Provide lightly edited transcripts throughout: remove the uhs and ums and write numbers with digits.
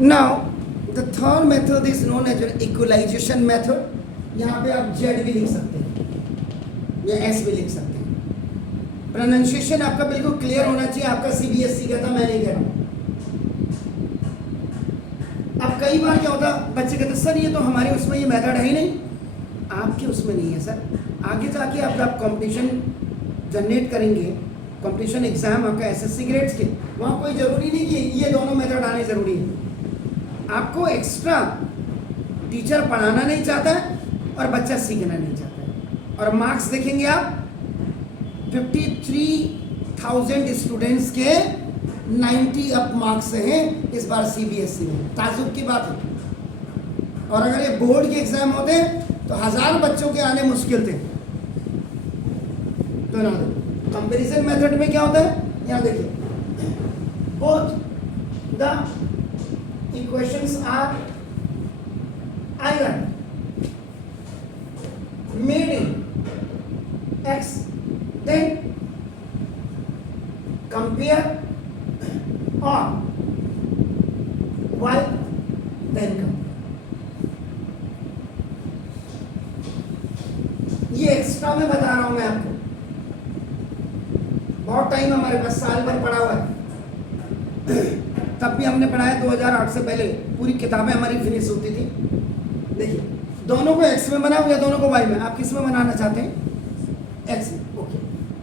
Now the third method is known as equalisation method. यहाँ पे आप जेड भी लिख सकते हैं या एस भी लिख सकते हैं। प्रोनाउंसिएशन आपका बिल्कुल क्लियर होना चाहिए। आपका सीबीएसई का था, मैं नहीं कह रहा हूँ। अब कई बार क्या होता, बच्चे कहते सर ये तो हमारे उसमें ये मेथड है ही नहीं। आपके उसमें नहीं है सर। आगे जाके आप कंपटीशन जनरेट करेंगे, कंपटीशन एग्जाम आपका एसएससी ग्रेड्स के, वहाँ कोई ज़रूरी नहीं कि ये दोनों मेथड आने ज़रूरी है। आपको एक्स्ट्रा टीचर पढ़ाना नहीं चाहता है और बच्चा सीखना नहीं चाहता है। और मार्क्स देखेंगे आप 53,000 स्टूडेंट्स के 90 अप मार्क्स हैं इस बार सीबीएसई में। ताजुब की बात है। और अगर ये बोर्ड के एग्जाम होते तो 1000 बच्चों के आने मुश्किल थे। तो ना कंपैरिजन मेथड में क्या होता है, यहाँ देखिए, both the equations are either made in x, then compare, or y, then compare। ये एक्स्ट्रा में बता रहा हूं मैं आपको। बहुत टाइम हमारे पास, साल भर पढ़ा हुआ है। तब भी हमने पढ़ाया 2008 से पहले, पूरी किताबें हमारी फिनिश होती थी। देखिए, दोनों को एक्स में बनाओ या दोनों को वाई में, आप किस में बनाना चाहते हैं? एक्स में। ओके,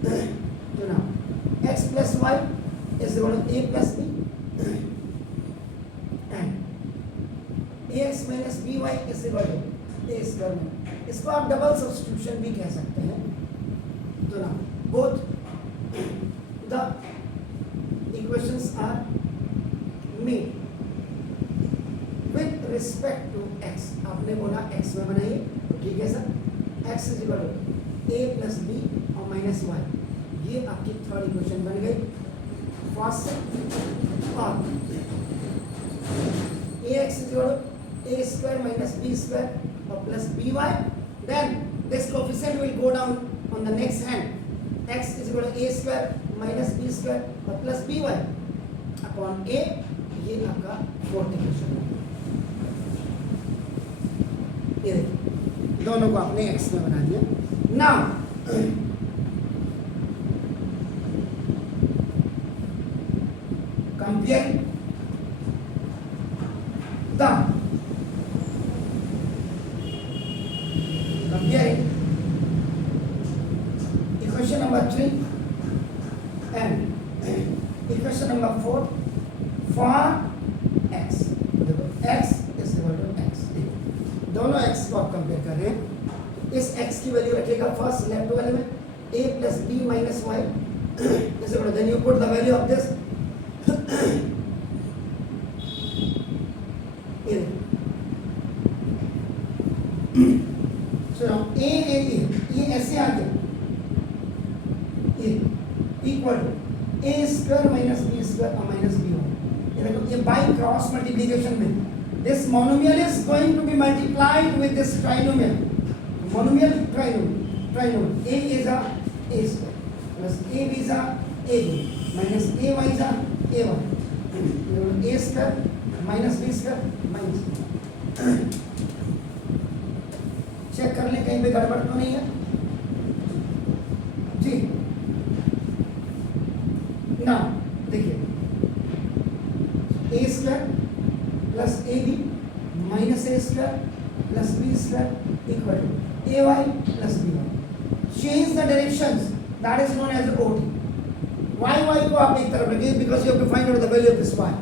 तो ना x plus y is equal to a plus b and a x minus b y is equal to A square में। इसको आप डबल सब्स्टिट्यूशन भी कह सकते हैं। तो ना both the equations are made with respect to x। आपने बोला x में बनाइए, तो ठीक है sir. x is equal to a plus B और माइनस वाई। ये आपकी थर्ड इक्वेशन बन गई। फर्स्ट और ax is equal to a square minus b square और plus by। Then this coefficient will go down on the next hand. x is equal to a square minus b square और plus by upon a। ये आपका fourth equation है। ये देखिए, दोनों को आपने एक्स में बना दिया। Now compare equation number 3 and equation number 4 for x। देखो x is equal to x, दोनों x को आप कंपेयर कर रहे हैं। इस x की वैल्यू रखिएगा फर्स्ट लेफ्ट वाले में, a plus b minus y is equal to, then you put the value of this. So a ये ऐसे आ गया, equal to a square minus b square और माइनस b। ये बाय क्रॉस मल्टीप्लिकेशन में this monomial is going to be multiplied with this trinomial. Monomial trinomial a is a a square plus a b is a a b minus a y is a a y a square minus b square minus b। Check कर लें कहीं पे गड़बड़ तो नहीं है जी। ना देखिए, a square plus a b minus a square plus b square equal to a y plus B y. Change the directions, that is known as OT. Y y को आप एक तरफ रखिए because you have to find out the value of this y.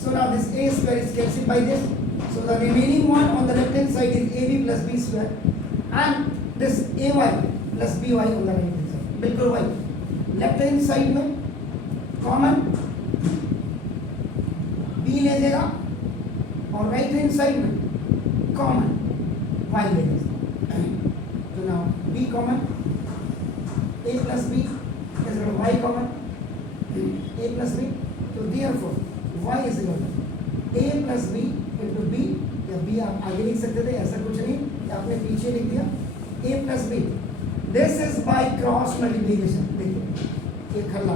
So now this a square is cancelled by this, so the remaining one on the left hand side is ab plus b square and this ay plus by on the right hand side। बिल्कुल वही, left hand side में common b ले लेगा और right hand side में common y ले लेगा। तो now b common, a plus b is equal to y common, a plus b, तो therefore y is equal to a plus b into b, या b आप आगे लिख सकते थे, ऐसा कुछ नहीं, आपने पीछे लिख दिया a plus b। This is by cross multiplication. देखिए ये खल्ला,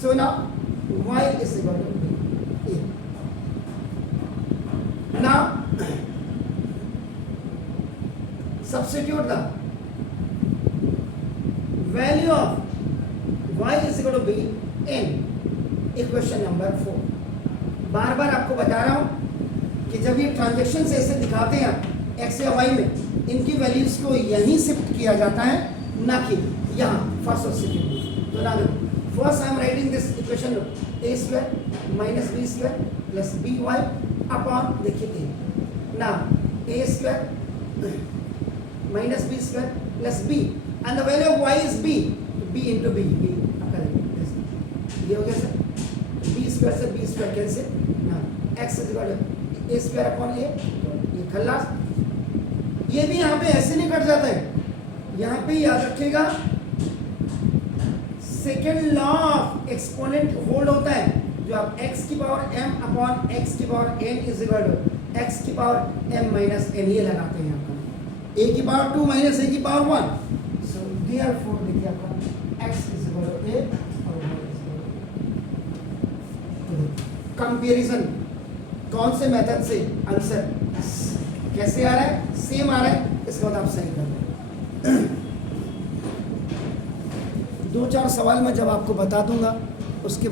so now y is equal to a। Substitute the value of y is equal to b in equation number 4। बार बार आपको बता रहा हूं कि जब ये ट्रांजेक्शन ऐसे दिखाते हैं x या y में, इनकी वैल्यूज को यहीं शिफ्ट किया जाता है, ना कि यहाँ फर्स्ट और सेकेंड। तो ना first I am writing this equation a square minus B square plus B Y upon, देखिए a ना a square minus B square plus b and the value of y is b, b into b, ये हो गया sir. B square से B square cancel ना, x is equal to A square upon A, ये खल्लास। ये भी यहाँ पे ऐसे नहीं कट जाता है, यहाँ पे याद रखिएगा second law of exponent hold होता है, जो आप x की पावर m अपॉन x की power n is equal to x की पावर m माइनस n, ये लगाते हैं आपका a की पावर 2 माइनस a की पावर 1। सो देयरफॉर देखिए आपका x is equal to a और y is equal to. Comparison कौन से मेथड से आंसर कैसे आ रहा है, सेम आ रहा है, इसका मतलब आप सही कर रहे हैं। 2-4 सवाल मैं जब आपको बता दूंगा उसके